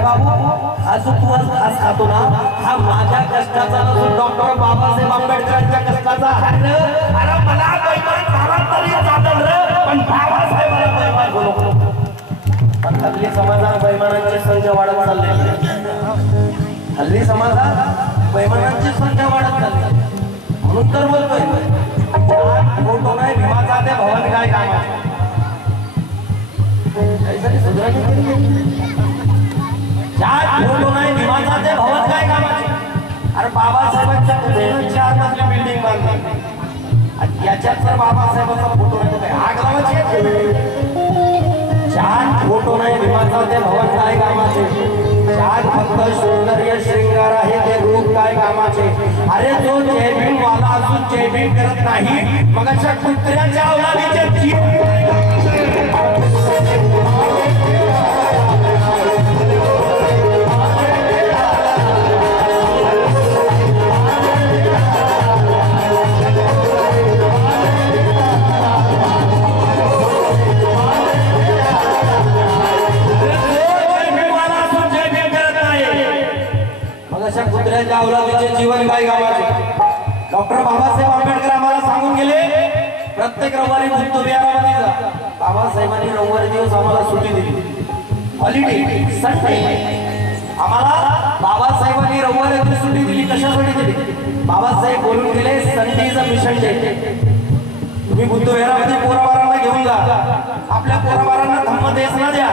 अरे बाबू हा जो तू आज घास खातो ना हा माझ्या कष्टाचा नसून डॉक्टर बाबासाहेब आंबेडकरांच्या कष्टाचा आहे. अरे मला बैमान झाला तरी चालेल रे, पण बाबासाहेबाला बैमान बोलू. पण हल्ली समाजात बैमानांची संख्या वाढत चालली. हल्ली समाजात बैमानांची संख्या वाढत चालली. म्हणून तर बोलतोय फोटो नाही भीमाचा ते भवन काय कामाचे. फोटो नाही भीमाचा ते भवन काय कामाचे. अरे बाबासाहेबांच्या पुतळ्यानं 4 मजली बिल्डिंग बांधली. याच्यात जर बाबासाहेबांचा फोटो नाही काय आग लावायची. 4 फोटो नाही भीमाचा ते भवन काय कामाचे. 4 फक्त सौंदर्य श्रृंगार आहे ते रूप काय कामाचे. अरे जो जय भीम वाला अजून जय भीम करत नाही मग अशा कुत्र्याच्या अवलादीचे जीव काय कामाचे. कुत्र्याच्या अवलादीचे जीवन काय कामाचे. डॉक्टर बाबासाहेब आंबेडकर आम्हाला सांगून गेले प्रत्येक रविवारी बुद्ध विहारामध्ये जा. बाबासाहेबांनी रविवारी दिवस आम्हाला सुट्टी दिली, हॉलिडे संडे. आम्हाला बाबासाहेबांनी रविवारी दिवस सुट्टी दिली. कशासाठी दिली. बाबासाहेब बोलून गेले Sunday is a mission day. तुम्ही बुद्ध विहारामध्ये पोराबारांना घेऊन जा, आपल्या पोराबारांना धम्म देश ना द्या.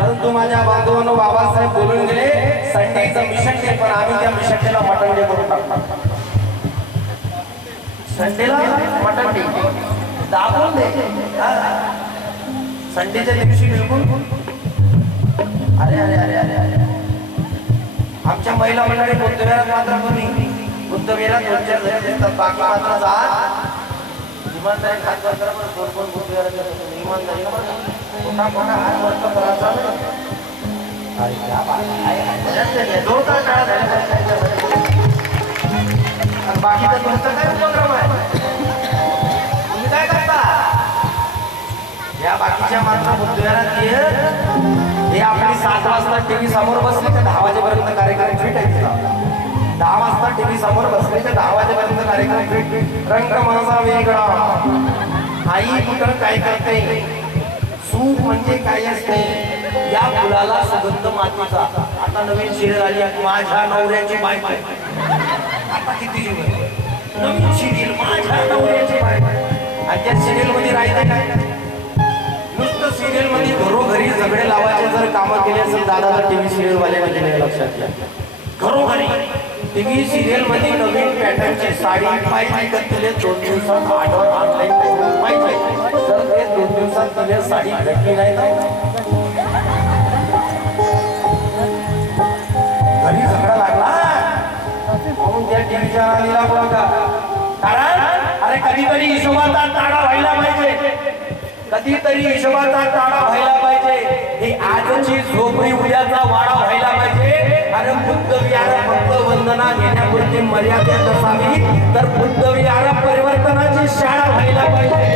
परंतु माझ्या बांधवांनो बाबासाहेब बोलून गेले संडेचं मिशन डे, पण आम्ही त्या मिशन डेला मटन डे करून टाकतो. संडेला मटन डे दाबून दे. संडेच्या दिवशी बिलकुल अरे अरे अरे अरे अरे आमच्या महिला मंडळी बुद्ध विहारात मात्र तुम्ही बुद्ध विहारात 2-4 जण दिसतात, बाकी मात्र जा इमानदारी खात करता. पण कोण बुद्ध विहारात इमानदारी मोठा मोठा हात वरचा करायचा. बाकीचा तुमचा काय उपक्रम आहे. तुम्ही काय करता. या बाकीच्या मात्र बुद्ध विहारात हे आपली 7 वाजता टीव्ही समोर बसले तर 10 वाजेपर्यंत कार्यक्रम फिट आहे. 10 वाजता टीव्ही समोर बसले तर 10 वाजेपर्यंत कार्यक्रम फिट. रंग माझा वेगळा. आई कुठं काय करते. सूप म्हणजे काय असते. या फुलाला सुगंध मातीचा. आता नवीन सिरियल आली माझ्या नवऱ्याची बायको. आता किती नवीन सिरियल माझ्या नवऱ्याची बायको. आणि त्या सिरियल मध्ये राहायचं काय. नुसतं सिरियल मध्ये घरोघरी झगडे लावायचे जर कामं केली असेल दादा तर टीव्ही सिरियल वाल्याने केले. लक्षात घ्या. घरोघरी टीव्ही सिरियल मध्ये नवीन पॅटर्नची साडी पाहिजे का तिले 2 दिवसात ऑर्डर ऑनलाईन पाहिजे. जर ते 2 दिवसात तिले साडी भेटली नाही घरी झगडा लागला म्हणून त्या टीव्हीच्या नादी लागला का. कारण अरे कधीतरी हिशोबाचा ताडा व्हायला पाहिजे. कधीतरी हिशोबाचा ताडा व्हायला पाहिजे. ही आजची झोपडी उद्याचा वाडा व्हायला पाहिजे. अरे बुद्ध विहार फक्त वंदना घेण्यापुरती मर्यादित असावी तर बुद्ध विहार परिवर्तनाची शाळा व्हायला पाहिजे.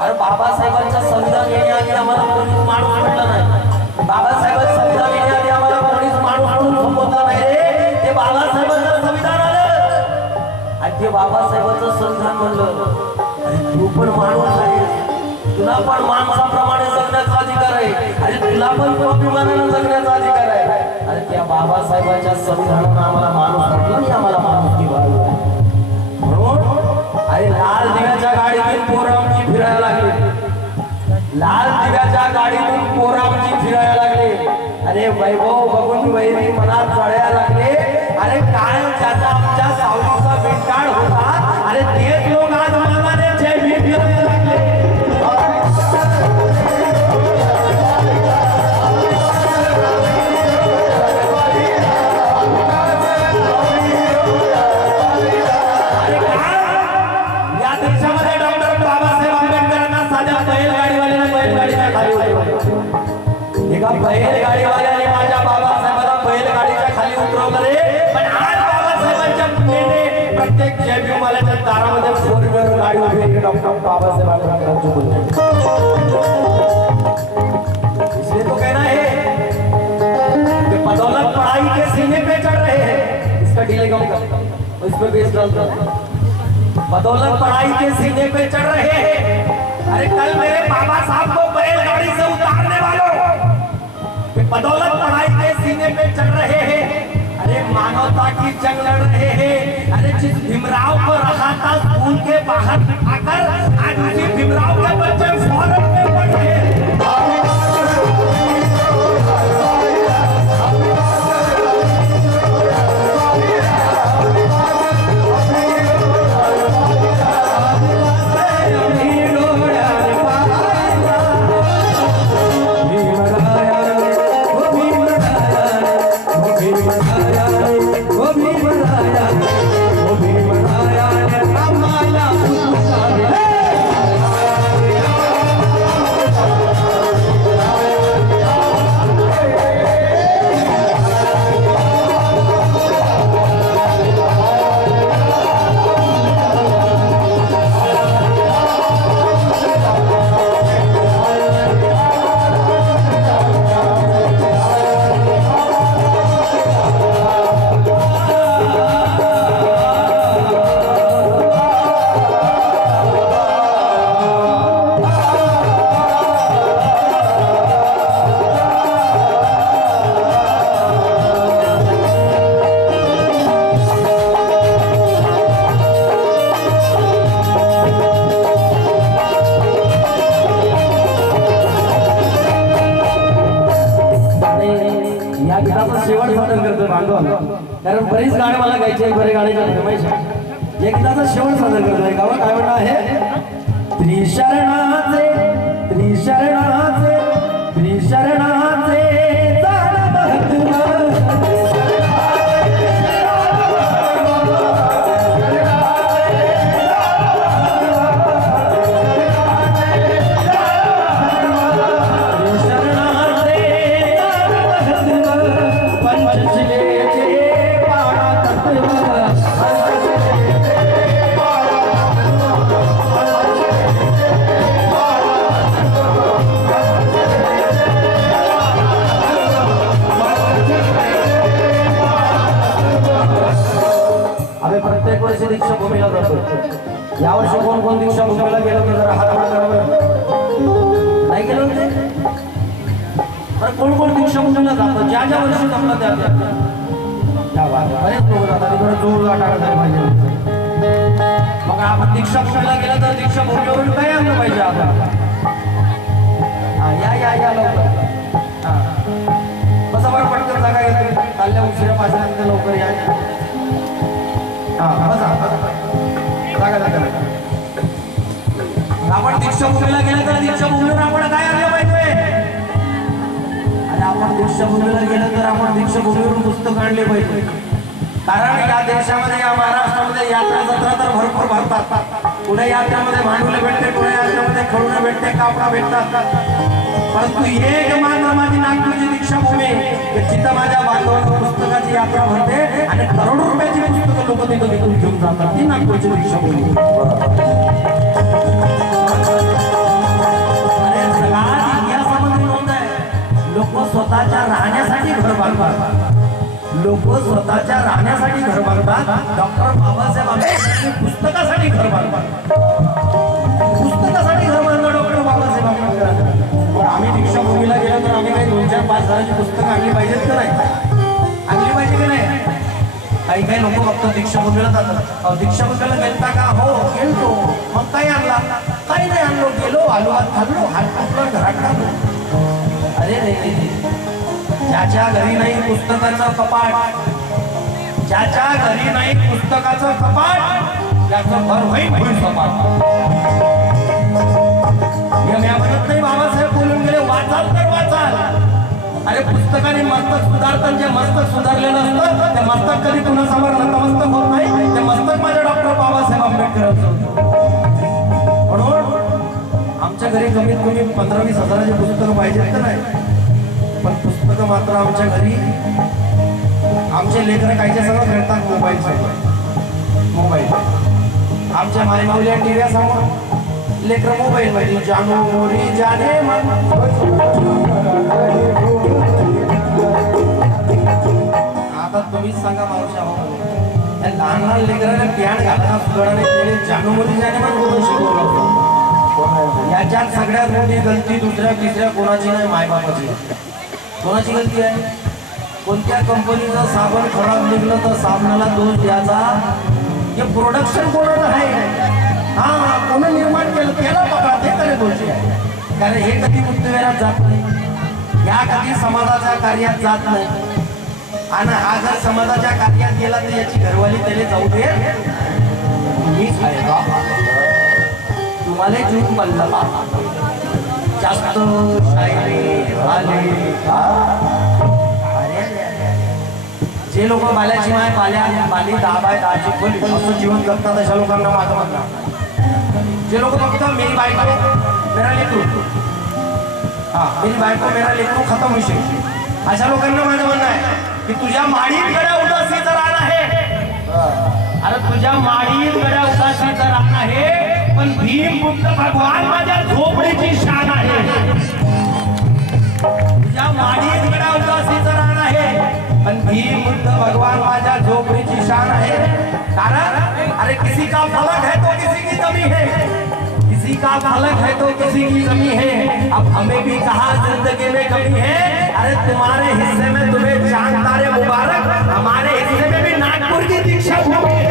अरे बाबासाहेबांचं संविधान येण्याआधी आम्हाला कोणीच माणूस म्हटलं नाही. बाबासाहेबांचं संविधान येण्याआधी आम्हाला कोणीच माणूस म्हणून संबोधलं नाही रे. ते बाबासाहेबांचं संविधान आलं आणि ते बाबासाहेबांचं संविधान म्हणलं अरे तू पण माणूस आहेस, तुला पण माणसाप्रमाणे जगण्याचा अधिकार आहे आणि तुला पण स्वाभिमानाने जगण्याचा अधिकार आहे. आणि त्या बाबासाहेबांच्या संविधानानं आम्हाला माणूस म्हटलं आणि आम्हाला माणूस किंवा म्हणून अरे लाल दिव्याच्या गाडीतून पोरं आमची फिरायला लागली. लाल दिव्याच्या गाडीतून पोरं आमची फिरायला लागले. अरे वैभव बघून वैरी मनात चढायला लागले. अरे काय ज्याचा आमच्या सावलीचा बिनकाळ होता अरे तेच लोक आज मनाने जय भीम फिरायला लागले. बैलगाडीवाल्याने माझ्या बाबासाहेबांना बैलगाडीच्या खाली उतरवलं रे. पण आज बाबासाहेबांच्या पुण्याने प्रत्येक जय भीमवाल्याच्या दारामध्ये फोर व्हीलर गाडी उभी आहे. डॉक्टर बाबासाहेब आंबेडकरांची बोलते इसलिए तो कहना है कि बदौलत पढ़ाई के सीने पे चढ़ रहे हैं. इसका डिले कम कर, इस पे बेस डाल दो. बदौलत पढ़ाई के सीने पे चढ़ रहे हैं. अरे कल मेरे बाबा साहब को बैलगाड़ी से उतारने वालों बदौलत पढ़ाई के सीने पे चढ़ रहे हैं. अरे मानवता की जंग लड़ रहे हैं. अरे जिस भीमराव को रखा था स्कूल के बाहर बिठाकर आज उसी भीमराव के बच्चे फॉरन में पढ़ रहे हैं. शेवट साधन करतो बांधव, कारण बरीच गाणी मला गायची आहे. बरे गाण्याच्या फरमाईश एकदाचा शेवट सादर करतोय. गावा काय म्हणणं आहे? त्रिशरणाचे त्रिशरणाचे त्रिशरणाचे जाण महत्व. प्रत्येक वर्षी दीक्षाभूमीला जातो. यावर्षी कोण कोण दीक्षाभूमीला गेलो तर जरा हात नाही गेलो ते. कोण कोण दीक्षाभूमीला जातो? ज्या ज्या वर्षी जमला त्या बरेच लोक जातात. तिकडे जोर टाकला पाहिजे. मग आपण दीक्षाभूमीला गेला तर दीक्षाभूमीवरून काय आणलं पाहिजे? आपण या या या लवकर. कसं बरं पटकन जागा घेतो. चालल्या उशिरा पाहिजे लवकर या. आपण दीक्षाभूमीला गेलं तर दीक्षाभूमीवर आपण काय आणलं पाहिजे? आणि आपण दीक्षाभूमीला गेलं तर आपण दीक्षाभूमीवरून पुस्तक आणले पाहिजे. कारण या देशामध्ये या महाराष्ट्रामध्ये यात्रा जत्रा तर भरपूर भरतात. पुढे यात्रेमध्ये भांडवल भेटते, पुढे यात्रेमध्ये खेळणं भेटते, कापडा भेटतात. परंतु एक मात्र माझी नागपूरची दीक्षाभूमी जिथं माझ्या बांधवांच्या पुस्तकाची यात्रा भरते आणि करोडो रुपयाची पुस्तकं लोक तिथं विकून घेऊन जातात. ती नागपूरची दीक्षाभूमी. लोक स्वतःच्या राहण्यासाठी घर बांधतात, डॉक्टर बाबासाहेब आंबेडकर पुस्तकासाठी घर बांधतात, पुस्तकासाठी घर बांधतात डॉक्टर बाबासाहेब आंबेडकर. पण आम्ही दीक्षाभूमीला गेलो तर आम्ही काही 2-4-5 हजाराची पुस्तकं आणली पाहिजेत का नाही? आणली पाहिजे की नाही? काही काही लोक फक्त दीक्षाभूमीला जातात. दीक्षाभूमीला गेलता का? हो गेलतो. मग काही आणला? काही नाही आणलो. गेलो, आलो, हात खाल्लो, हात खाल्लो, घरात टाकलो. अरे रे, ज्याच्या घरी नाही पुस्तकाचं कपाट, ज्याच्या घरी नाही पुस्तकाचं कपाट, त्याचं घर होईल सपाट. मी म्हणत नाही बाबासाहेब बोलून गेले वाचाल तर वाचाल. अरे पुस्तकाने मस्तक सुधारतात, जे मस्तक सुधारलेलं असतं ते मस्तक कधी कुणासमोर नतमस्तक होत नाही. ते मस्तक माझ्या डॉक्टर बाबासाहेब आंबेडकरांचं. म्हणून आमच्या घरी कमीत कमी 15-20 हजाराची पुस्तकं पाहिजेत का नाही? पण पुस्तकं मात्र आमच्या घरी आमचे लेकरं कायच्या सगळं खेळतात मोबाईल समोर. मोबाईल आमच्या मायमाऊल्या टीव्ही समोर, लेकरं मोबाईल मध्ये जानू मोरी जाने मन. आता तुम्हीच सांगा मावशा, या लहान लहान लेकरांना प्यान घालायला सुधारणा केली, जानू मोरी जाने मन बोलून शिकवलं. याच्यात सगळ्यात मोठी गलती दुसऱ्या तिसऱ्या कोणाची नाही, मायबापाची. कोणाची गलती आहे? कोणत्या कंपनीचं साबण खराब निघलं तर साबणाला दोष द्यायचा. हे प्रोडक्शन कोणाचं आहे? हा, कोणी निर्माण केलं त्याला पकडा, ते तरी दोषी आहे. कारण हे कधी मुक्तवेरात जात नाही, या कधी समाजाच्या कार्यात जात नाही. आणि हा जर समाजाच्या कार्यात गेला तर याची घरवाली त्याला जाऊ दे. मीच आहे का तुम्हाला जीव पडला जास्त शायरी झाली का? जे लोक बाल्याची माय बाली 10x10ची खोली असं जीवन करतात अशा लोकांना माझं म्हणणं. जे लोक फक्त मेरी बायको मेरा लेकरू, हा मेरी बायको मेरा लेकरू खतम विषय, अशा लोकांना माझं म्हणणं आहे की तुझ्या माडीकडे उदासीचं रान आहे. अरे तुझ्या माडीकडे उदासीचं रान आहे, पण भीम बुद्ध भगवान माझ्या झोपडीची शान आहे. तुझ्या माडीकडे उदासीचं रान आहे, पण भीम बुद्ध भगवान माझ्या झोपडीची शान है. कारण अरे किसी का फलक है तो किसी की जमी है, किसी का फलक है तो किसी की जमी है. अब हमें भी कहा जिंदगी में कमी है. अरे तुम्हारे हिस्से में तुम्हें चांद तारे मुबारक, हमारे हिस्से में भी नागपुर की दीक्षा भूमि है.